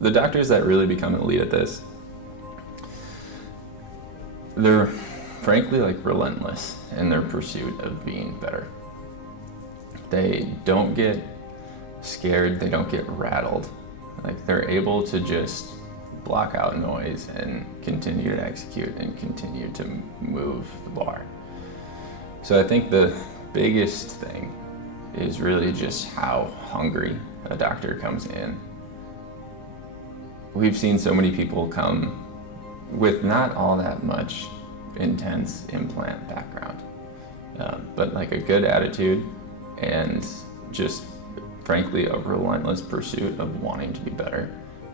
The doctors that really become elite at this, they're frankly like relentless in their pursuit of being better. They don't get scared, they don't get rattled. Like, they're able to just block out noise and continue to execute and continue to move the bar. So I think the biggest thing is really just how hungry a doctor comes in. We've seen so many people come with not all that much intense implant background, but like a good attitude and just frankly a relentless pursuit of wanting to be better.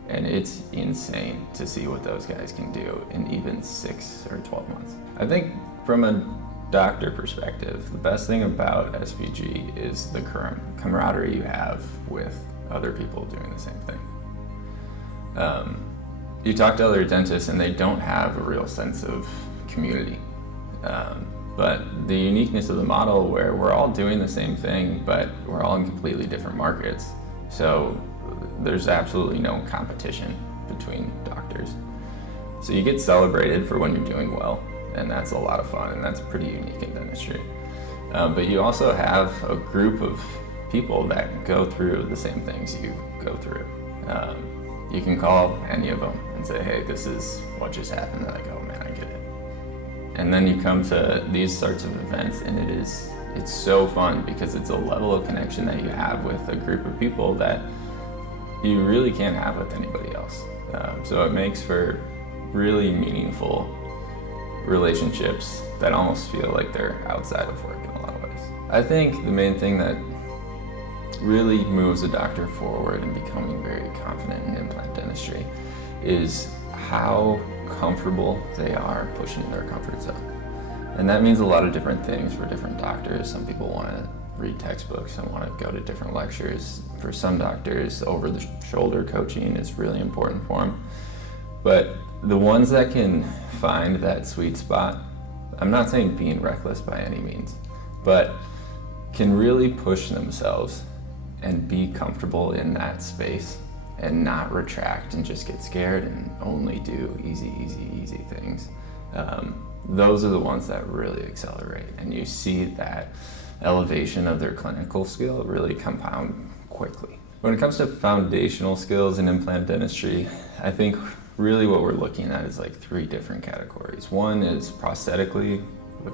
And it's insane to see what those guys can do in even 6 or 12 months. I think from a doctor perspective, the best thing about SPG is the camaraderie you have with other people doing the same thing. You talk to other dentists and they don't have a real sense of community. But the uniqueness of the model where we're all doing the same thing, but we're all in completely different markets. So there's absolutely no competition between doctors. So you get celebrated for when you're doing well, and that's a lot of fun, and that's pretty unique in dentistry. But you also have a group of people that go through the same things you go through. You can call any of them and say, hey, this is what just happened. They're like, oh man, I get it. And then you come to these sorts of events and it's so fun because it's a level of connection that you have with a group of people that you really can't have with anybody else. So it makes for really meaningful relationships that almost feel like they're outside of work in a lot of ways. I think the main thing that really moves a doctor forward in becoming very confident in implant dentistry is how comfortable they are pushing their comfort zone. And that means a lot of different things for different doctors. Some people want to read textbooks and want to go to different lectures. For some doctors, over-the-shoulder coaching is really important for them. But the ones that can find that sweet spot, I'm not saying being reckless by any means, but can really push themselves and be comfortable in that space and not retract and just get scared and only do easy things. Those are the ones that really accelerate, and you see that elevation of their clinical skill really compound quickly. When it comes to foundational skills in implant dentistry, I think really what we're looking at is like 3 different categories. One is prosthetically,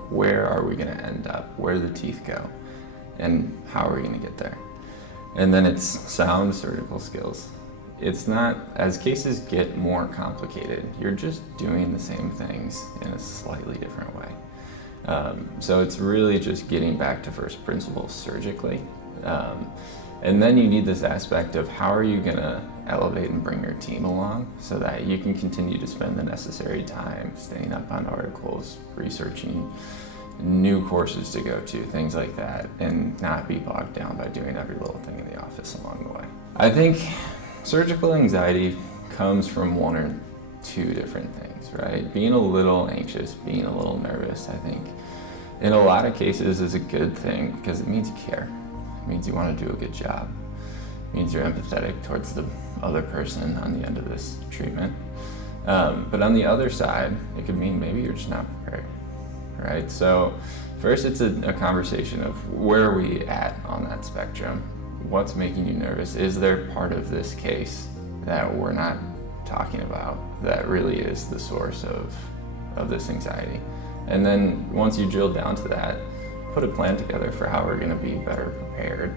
where are we going to end up, where do the teeth go, and how are we going to get there? And then it's sound surgical skills. It's not, as cases get more complicated, you're just doing the same things in a slightly different way. So it's really just getting back to first principles surgically. And then you need this aspect of how are you gonna elevate and bring your team along so that you can continue to spend the necessary time staying up on articles, researching new courses to go to, things like that, and not be bogged down by doing every little thing in the office along the way. I think surgical anxiety comes from 1 or 2 different things, right? Being a little anxious, being a little nervous, I think, in a lot of cases is a good thing because it means you care. It means you want to do a good job. It means you're empathetic towards the other person on the end of this treatment. But on the other side, it could mean maybe you're just not prepared, right? So first it's a conversation of where are we at on that spectrum? What's making you nervous? Is there part of this case that we're not talking about that really is the source of this anxiety? And then once you drill down to that, put a plan together for how we're going to be better prepared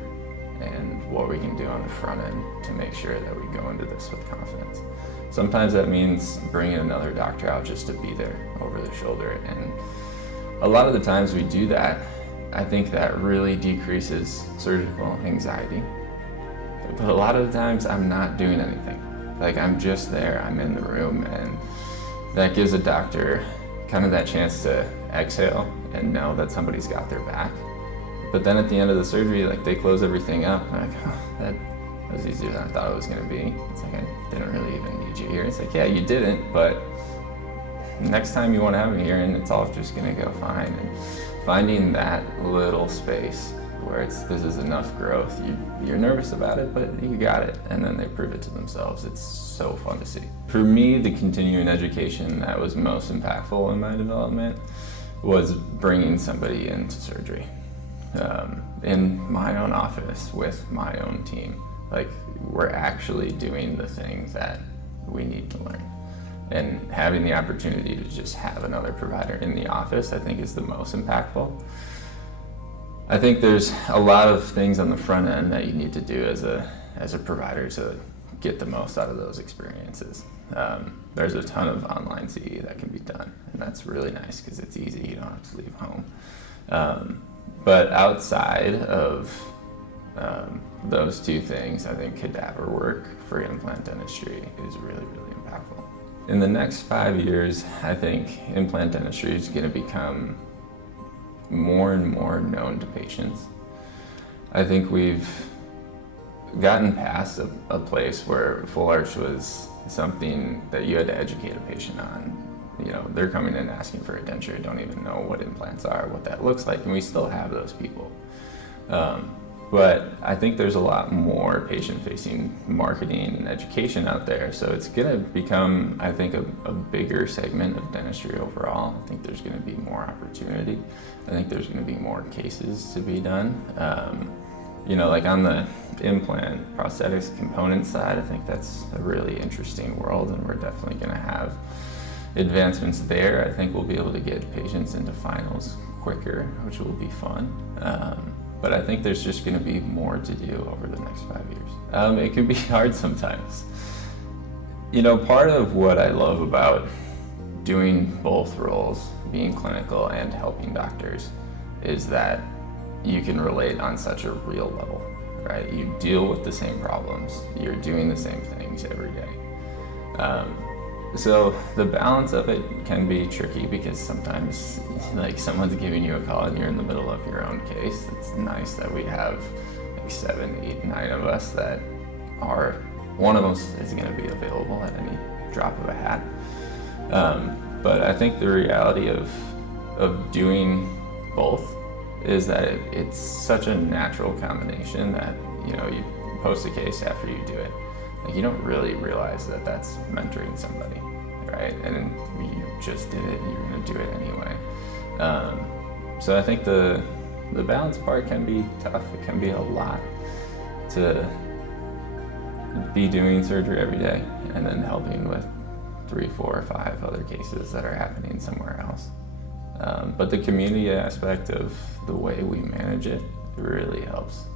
and what we can do on the front end to make sure that we go into this with confidence. Sometimes that means bringing another doctor out just to be there over the shoulder, and a lot of the times we do that. I think that really decreases surgical anxiety. But a lot of the times I'm not doing anything. Like, I'm just there, I'm in the room, and that gives a doctor kind of that chance to exhale and know that somebody's got their back. But then at the end of the surgery, like, they close everything up, and I'm like, oh, that was easier than I thought it was gonna be. It's like, I didn't really even need you here. It's like, yeah, you didn't, but next time you wanna have me here and it's all just gonna go fine. And finding that little space where this is enough growth. You're nervous about it, but you got it, and then they prove it to themselves. It's so fun to see. For me, the continuing education that was most impactful in my development was bringing somebody into surgery in my own office with my own team. Like, we're actually doing the things that we need to learn. And having the opportunity to just have another provider in the office, I think, is the most impactful. I think there's a lot of things on the front end that you need to do as a provider to get the most out of those experiences. There's a ton of online CE that can be done, and that's really nice because it's easy, you don't have to leave home. But outside of those two things, I think cadaver work for implant dentistry is really, really impactful. In the next 5 years, I think implant dentistry is going to become more and more known to patients. I think we've gotten past a place where full arch was something that you had to educate a patient on. You know, they're coming in asking for a denture, don't even know what implants are, what that looks like, and we still have those people. But I think there's a lot more patient-facing marketing and education out there, so it's going to become, I think, a bigger segment of dentistry overall. I think there's going to be more opportunity. I think there's going to be more cases to be done. You know, like on the implant prosthetics component side, I think that's a really interesting world, and we're definitely going to have advancements there. I think we'll be able to get patients into finals quicker, which will be fun. But I think there's just going to be more to do over the next 5 years. It can be hard sometimes. You know, part of what I love about doing both roles, being clinical and helping doctors, is that you can relate on such a real level, right? You deal with the same problems. You're doing the same things every day. So the balance of it can be tricky because sometimes, like, someone's giving you a call and you're in the middle of your own case. It's nice that we have like 7, 8, 9 of us that are, one of us is going to be available at any drop of a hat. But I think the reality of doing both is that it's such a natural combination that, you know, you post a case after you do it. Like, you don't really realize that that's mentoring somebody, right? And you just did it, and you're going to do it anyway. So I think the balance part can be tough. It can be a lot to be doing surgery every day and then helping with 3, 4, or 5 other cases that are happening somewhere else. But the community aspect of the way we manage it really helps.